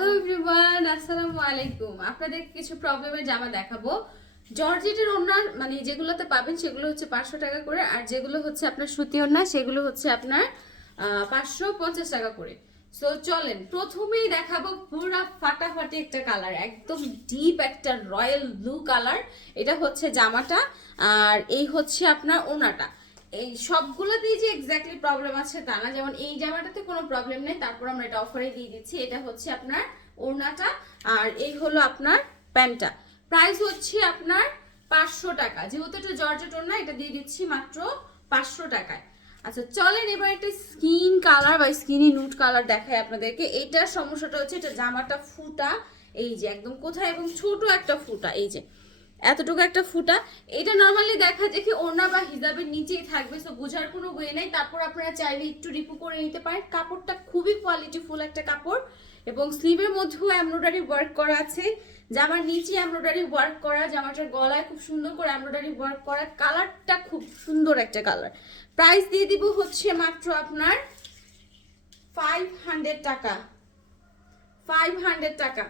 Hello everyone আসসালামু আলাইকুম। আপনাদের কিছু প্রবলেমের জামা দেখাবো। জর্জেটের ওনার মানে যেগুলোতে পাবেন সেগুলো হচ্ছে পাঁচশো টাকা করে, আর যেগুলো হচ্ছে আপনার সুতি ওনা সেগুলো হচ্ছে আপনার পাঁচশো পঞ্চাশ টাকা করে। সো চলেন, প্রথমেই দেখাবো পুরা ফাটাফাটি একটা কালার একদম ডিপ একটা রয়্যাল ব্লু কালার এটা হচ্ছে জামাটা, আর এই হচ্ছে আপনার ওনাটা এই সবগুলোতেই যে এক্স্যাক্টলি প্রবলেম আছে তা না। যেমন এই জামাটাতে কোনো প্রবলেম নেই, তারপর আমরা এটা অফারে দিয়ে দিচ্ছি। এটা হচ্ছে আপনার ওড়নাটা আর এই হলো আপনার প্যান্টটা। প্রাইস হচ্ছে আপনার পাঁচশো টাকা। যেহেতু এটা জর্জেট ওড়না এটা দিয়ে দিচ্ছি মাত্র পাঁচশো টাকায়। আচ্ছা চলেন এবার একটা স্কিন কালার বা স্কিনি নুট কালার দেখায় আপনাদেরকে। এইটার সমস্যাটা হচ্ছে এটা জামাটা ফুটা। এই যে একদম কোথায় এবং ছোট একটা ফুটা। এই যে এতটুকু একটা ফুটা। এটা নর্মালি দেখা যায় কি ওড়না বা হিজাবের নিচেই থাকবে সো বোঝার কোনো ওয়ে নেই। তারপর আপনারা চাইলে একটু রিপু করে নিতে পারেন। কাপড়টা খুবই কোয়ালিটিফুল একটা কাপড় এবং স্লিভের মধ্যেও এমব্রয়ডারি ওয়ার্ক করা আছে। জামার নিচে এমব্রয়ডারি ওয়ার্ক করা, জামাটার গলায় খুব সুন্দর করে এমব্রয়ডারি ওয়ার্ক করা। কালারটা খুব সুন্দর একটা কালার প্রাইস দিয়ে দিব হচ্ছে মাত্র আপনার ফাইভ হান্ড্রেড টাকা। ফাইভ হান্ড্রেড টাকা।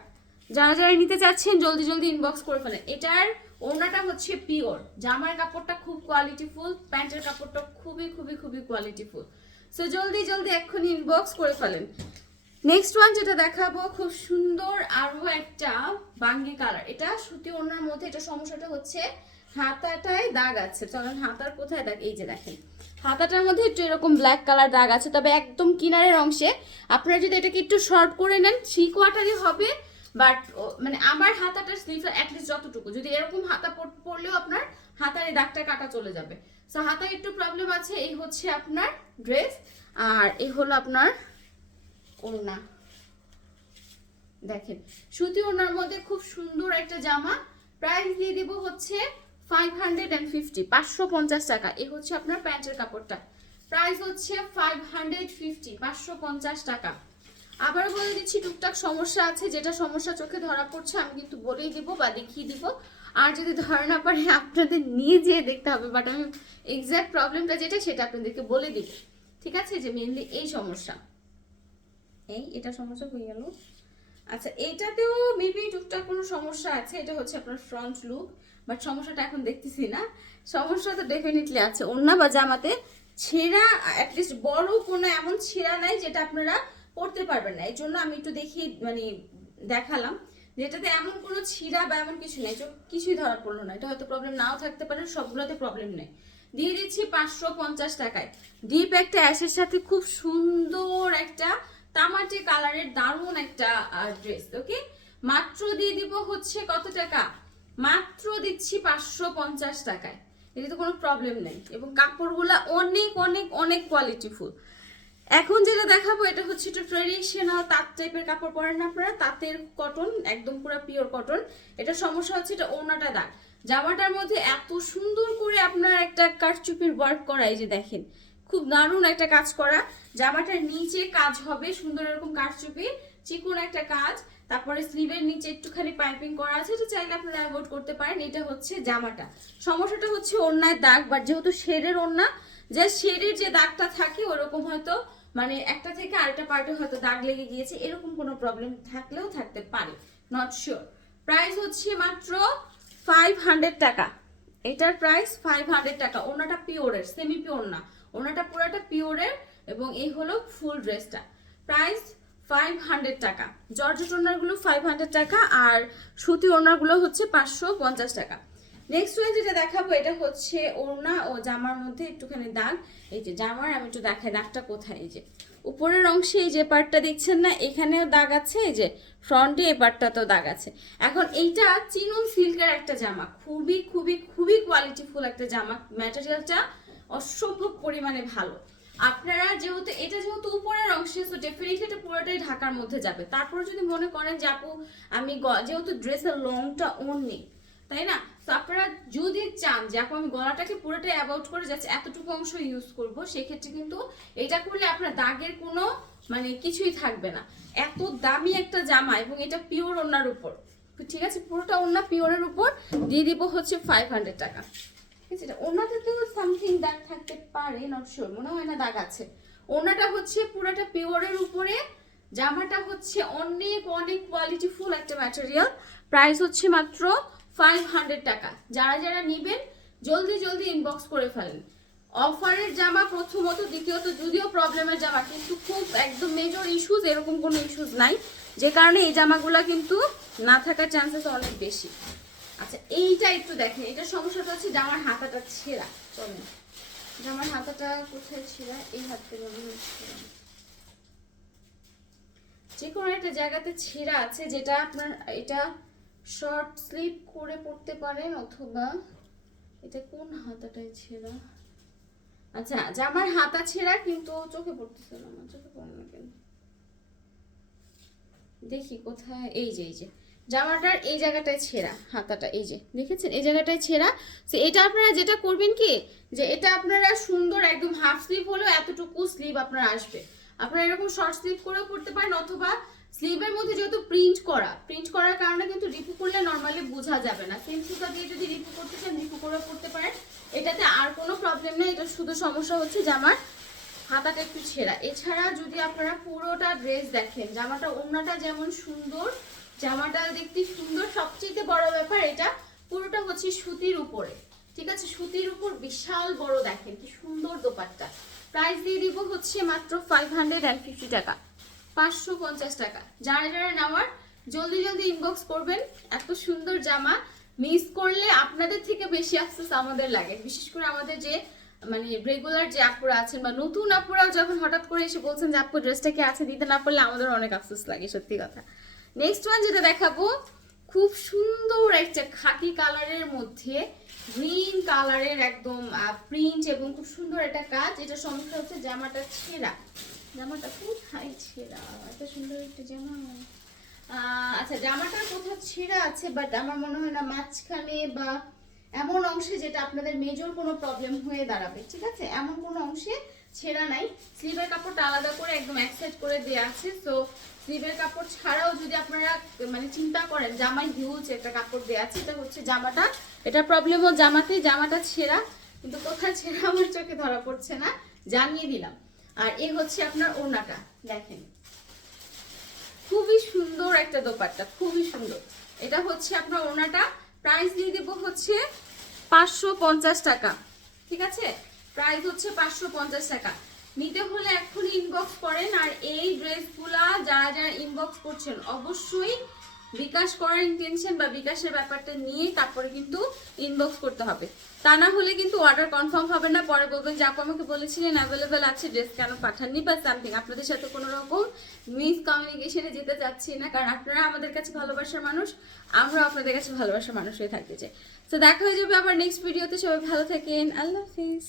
যারা যারা নিতে চাচ্ছেন, জলদি জলদি ইনবক্স করে ফেলেন। এটার ওনাটা হচ্ছে পিওর জামার কাপড়টা খুব কোয়ালিটিফুল প্যান্টের কাপড়টা খুবই খুবই খুবই কোয়ালিটিফুল সো জলদি জলদি এক্ষুনি ইনবক্স করে ফেলেন। নেক্সট ওয়ান যেটা দেখাবো, খুব সুন্দর আরও একটা বাঙ্গি কালার এটা সুতি ওনার মধ্যে, এটা সমস্যাটা হচ্ছে হাতাটায় দাগ আছে। চলেন, হাতার কোথায় দাগ? এই যে দেখেন। হাতাটার মধ্যে একটু এরকম ব্ল্যাক কালার দাগ আছে, তবে একদম কিনারের অংশে। আপনারা যদি এটাকে একটু শর্ট করে নেন থ্রি কোয়ার্টারই হবে। বাট মানে আমার হাতাটার স্লিভটা অ্যাটলিস্ট যতটুকু। যদি এরকম হাতা পর- পরলেও আপনার হাতার এই দাগটা কাটা চলে যাবে। সো হাতায় একটু প্রবলেম আছে, এই হচ্ছে আপনার ড্রেস আর এই হলো আপনার ওড়না। দেখেন, সুতি ওড়নার মধ্যে খুব সুন্দর একটা জামা। প্রাইস দিয়ে দিব হচ্ছে ফাইভ হান্ড্রেড অ্যান্ড ফিফটি পাঁচশো পঞ্চাশ টাকা। এ হচ্ছে আপনার প্যান্টের কাপড়টা। প্রাইস হচ্ছে ফাইভ হান্ড্রেড ফিফটি পাঁচশো পঞ্চাশ টাকা। আবার বলে দিচ্ছি, টুকটাক সমস্যা আছে, যেটা সমস্যা চোখে ধরা পড়ছে, আমি কিন্তু বলেই দিব বা দেখিয়ে দিব। আর যদি ধরা না পারে আপনাদের নিয়ে যেয়ে দেখতে হবে বাট আমি এক্স্যাক্ট প্রবলেমটা যেটা, সেটা আপনাদেরকে বলে দিব ঠিক আছে? যে মেনলি এই সমস্যা। এই, এটা সমস্যা হয়ে গেল। আচ্ছা এইটাতেও মেবি টুকটাক কোনো সমস্যা আছে, এটা হচ্ছে আপনার ফ্রন্ট লুক বাট সমস্যাটা এখন দেখতেছি না। সমস্যা তো ডেফিনেটলি আছে। অন্য বা জামাতে ছেঁড়া অ্যাটলিস্ট বড় কোনো এমন ছেঁড়া নাই, যেটা আপনারা পড়তে পারবেন না। এই জন্য আমি একটু দেখি মানে দেখালাম। যেটাতে এমন কোনো ছিঁড়া বা এমন কিছু নেই। কিছুই ধরা পড়ল না। এটা হয়তো প্রবলেম নাও থাকতে পারে, সবগুলোতে প্রবলেম নেই। দিয়ে দিচ্ছি পাঁচশো পঞ্চাশ টাকায়। ডিপ একটা অ্যাশের সাথে খুব সুন্দর একটা তামাটে কালারের দারুণ একটা ড্রেস ওকে মাত্র দিয়ে দিব হচ্ছে কত টাকা? মাত্র দিচ্ছি পাঁচশো পঞ্চাশ টাকায়। এটা তো কোনো প্রবলেম নেই। এবং কাপড়গুলা অনেক অনেক অনেক কোয়ালিটিফুল এখন যেটা দেখাবো, এটা হচ্ছে একটু ট্রেডিশনাল তাঁত টাইপের কাপড় পরেন না আপনারা। তাঁতের কটন একদম পুরো পিওর কটন এটা সমস্যা হচ্ছে এটা ওনাটা দাগ। জামাটার মধ্যে এত সুন্দর করে আপনার একটা কারচুপির ওয়ার্ক করা, এই যে দেখেন, খুব দারুণ একটা কাজ করা। জামাটার নিচে কাজ হবে, সুন্দর এরকম কারচুপি চিকুন একটা কাজ। তারপরে স্লিভের নিচে একটুখানি পাইপিং করা আছে, এটা চাইলে আপনারা অ্যাভয়েড করতে পারেন। এটা হচ্ছে জামাটা। সমস্যাটা হচ্ছে ওড়নায় দাগ বাট যেহেতু শেডের ওড়না যে শেডের যে দাগটা থাকে, ওরকম হয়তো মানে একটা থেকে আরেকটা পার্টে হয়তো দাগ লেগে গিয়েছে, এরকম কোনো প্রবলেম থাকলেও থাকতে পারে নট শিওর প্রাইস হচ্ছে মাত্র ফাইভ হান্ড্রেড টাকা। এটার প্রাইস ফাইভ হান্ড্রেড টাকা। ওনাটা পিওরের সেমি পিওর না। ওনাটা পুরাটা পিওরের এবং এই হলো ফুল ড্রেসটা প্রাইস ফাইভ হান্ড্রেড টাকা। জর্জেট ওনারগুলো ফাইভ হান্ড্রেড টাকা আর সুতি ওনারগুলো হচ্ছে পাঁচশো পঞ্চাশ টাকা। নেক্সট ওয়ান যেটা দেখাবো, এটা হচ্ছে ওড়না ও জামার মধ্যে একটুখানি দাগ। এই যে জামার, আমি একটু দেখাই দাগটা কোথায়, এই যে। উপরের অংশে এই যে পার্টটা দেখছেন না, এখানেও দাগ আছে, এই যে ফ্রন্টে এই পার্টটাতেও দাগ আছে। এখন এইটা চিনুন সিল্কের একটা জামা, খুবই খুবই খুবই কোয়ালিটিফুল একটা জামা ম্যাটেরিয়ালটা অসম্ভব পরিমাণে ভালো। আপনারা যেহেতু, এটা যেহেতু উপরের অংশে সো ডেফিনেটলি এটা পুরোটাই ঢাকার মধ্যে যাবে। তারপরে যদি মনে করেন যে আপু, আমি যেহেতু ড্রেসের লংটা ওন নেই তাই না? তো আপনারা যদি চান যে এখন আমি গলাটাকে পুরোটাই অ্যাবাউট করে যাচ্ছে এতটুকু অংশ ইউজ করব, সেক্ষেত্রে কিন্তু এটা করলে আপনার দাগের কোনো মানে কিছুই থাকবে না। এত দামি একটা জামা এবং এটা পিওর ওনার উপর। ঠিক আছে? পুরোটা ওনা পিওরের উপর দিয়ে দিব হচ্ছে ফাইভ হান্ড্রেড টাকা। ঠিক আছে? এটা ওনাটাতেও সামথিং দাগ থাকতে পারে নট মনে হয় না দাগ আছে। ওনাটা হচ্ছে পুরোটা পিওরের উপরে, জামাটা হচ্ছে অনেক অনেক কোয়ালিটি ফুল একটা ম্যাটেরিয়াল প্রাইস হচ্ছে মাত্র ফাইভ হান্ড্রেড টাকা। যারা যারা নেবেন, জলদি জলদি ইনবক্স করে ফেলেন। অফারের জামা প্রথমত, দ্বিতীয়ত, যদিও প্রবলেমের জামা, কিন্তু খুব একদম মেজর ইস্যুজ এরকম কোনো ইস্যুজ নাই। যে কারণে এই জামাগুলো কিন্তু না থাকার চান্সেস অনেক বেশি। আচ্ছা এইটা একটু দেখেন। এটা সমস্যাটা হচ্ছে জামার হাতাটা ছেঁড়া। চলেন। জামার হাতাটা কোথায় ছেঁড়া? এই হাত থেকে হচ্ছে যে কোনো একটা জায়গাতে ছেঁড়া আছে, যেটা আপনার, এটা শর্ট স্লিপ করে পড়তে পারেন অথবা এটা কোন হাতাটায় ছেঁড়া? আচ্ছা জামার হাতা ছেঁড়া কিন্তু চোখে পড়তেছে না, আমার চোখে পড়ে না কেন? দেখি কোথায়, এই যে এই যে, জামাটার এই জায়গাটায় ছেঁড়া, হাতাটা, এই যে, দেখেছেন? এই জায়গাটায় ছেঁড়া। তো এটা আপনারা যেটা করবেন কি, যে এটা আপনারা সুন্দর একদম হাফ স্লিভ হলেও এতটুকু স্লিভ আপনার আসবে। আপনারা এরকম শর্ট স্লিভ করেও করতে পারেন অথবা স্লিভের মধ্যে যেহেতু প্রিন্ট করা প্রিন্ট করার কারণে কিন্তু রিপু করলে নর্মালি বোঝা যাবে না। সেম সুতা দিয়ে যদি রিপু করতে চান রিপু করে করতে পারেন। এটাতে আর কোনো প্রবলেম নেই, এটা শুধু সমস্যা হচ্ছে জামার হাতাটা একটু ছেঁড়া। এছাড়া যদি আপনারা পুরোটা ড্রেস দেখেন, জামাটা, ওড়নাটা যেমন সুন্দর, জামাটা দেখতে সুন্দর সবচেয়ে বড় ব্যাপার এটা পুরোটা হচ্ছে সুতির উপরে। ঠিক আছে? সুতির উপর বিশাল বড় দেখেন, কি সুন্দর দোপাট্টা। প্রাইস দিয়ে দিব হচ্ছে মাত্র ফাইভ হান্ড্রেড টাকা। পাঁচশো পঞ্চাশ টাকা। যারা যারা নেওয়ার, জলদি জলদি ইনবক্স করবেন। এত সুন্দর জামা। মিস করলে আপনাদের থেকে বেশি আফসোস আমাদের লাগে। বিশেষ করে আমাদের যে মানে রেগুলার যে আপুরা আছেন বা নতুন আপুরাও যখন হঠাৎ করে এসে বলছেন যে, আপু ড্রেসটা কি আছে? দিতে না পারলে আমাদের অনেক আফসোস লাগে। সত্যি কথা। নেক্সট ওয়ান যেটা দেখাবো, খুব সুন্দর একটা খাকি কালারের মধ্যে গ্রিন কালারের একদম প্রিন্ট এবং খুব সুন্দর একটা কাজ। এটা সমস্যা হচ্ছে জামাটা ছেঁড়া। জামাটা কোথায় ছেঁড়া? এত সুন্দর একটা জামা। আচ্ছা জামাটার কোথাও ছেঁড়া আছে বাট আমার মনে হয় না মাঝখানে বা এমন অংশে যেটা আপনাদের মেজর কোনো প্রবলেম হয়ে দাঁড়াবে, ঠিক আছে? এমন কোনো অংশে ছেঁড়া নাই। স্লিভের কাপড়টা আলাদা করে একদম এক সাইড করে দেওয়া আছে তো স্লিভের কাপড় ছাড়াও যদি আপনারা মানে চিন্তা করেন, জামাই হিউজ একটা কাপড় দেওয়া আছে, এটা হচ্ছে জামাটা। এটা প্রবলেমও জামাতে জামাটা ছেঁড়া, কিন্তু কোথায় ছেঁড়া আমার চোখে ধরা পড়ছে না, জানিয়ে দিলাম। আর এ হচ্ছে আপনার ওড়নাটা। দেখেন। খুবই সুন্দর একটা দোপাট্টা খুবই সুন্দর। এটা হচ্ছে আপনার ওনাটা প্রাইস দিয়ে দেবো হচ্ছে পাঁচশো পঞ্চাশ টাকা। ঠিক আছে? প্রাইস হচ্ছে পাঁচশো পঞ্চাশ টাকা। নিতে হলে এক্ষুনি ইনবক্স করেন আর এই ড্রেসগুলা যারা যারা ইনবক্স করছেন অবশ্যই বিকাশ করার ইন্টেনশন বা বিকাশের ব্যাপারটা নিয়ে তারপরে কিন্তু ইনবক্স করতে হবে। তা না হলে কিন্তু অর্ডার কনফার্ম হবে না, পরে বলবেন যে, আপু, আমাকে বলেছিলেন অ্যাভেলেবেল আছে ড্রেস কেন পাঠাননি বা সামথিং আপনাদের সাথে কোনো রকম মিস কমিউনিকেশনে যেতে চাচ্ছি না, কারণ আপনারা আমাদের কাছে ভালোবাসার মানুষ আমরা আপনাদের কাছে ভালোবাসার মানুষ হয়ে থাকতে চাই। তো দেখা হয়ে যাবে আবার নেক্সট ভিডিওতে সবাই ভালো থাকেন, আল্লাহ হাফিজ।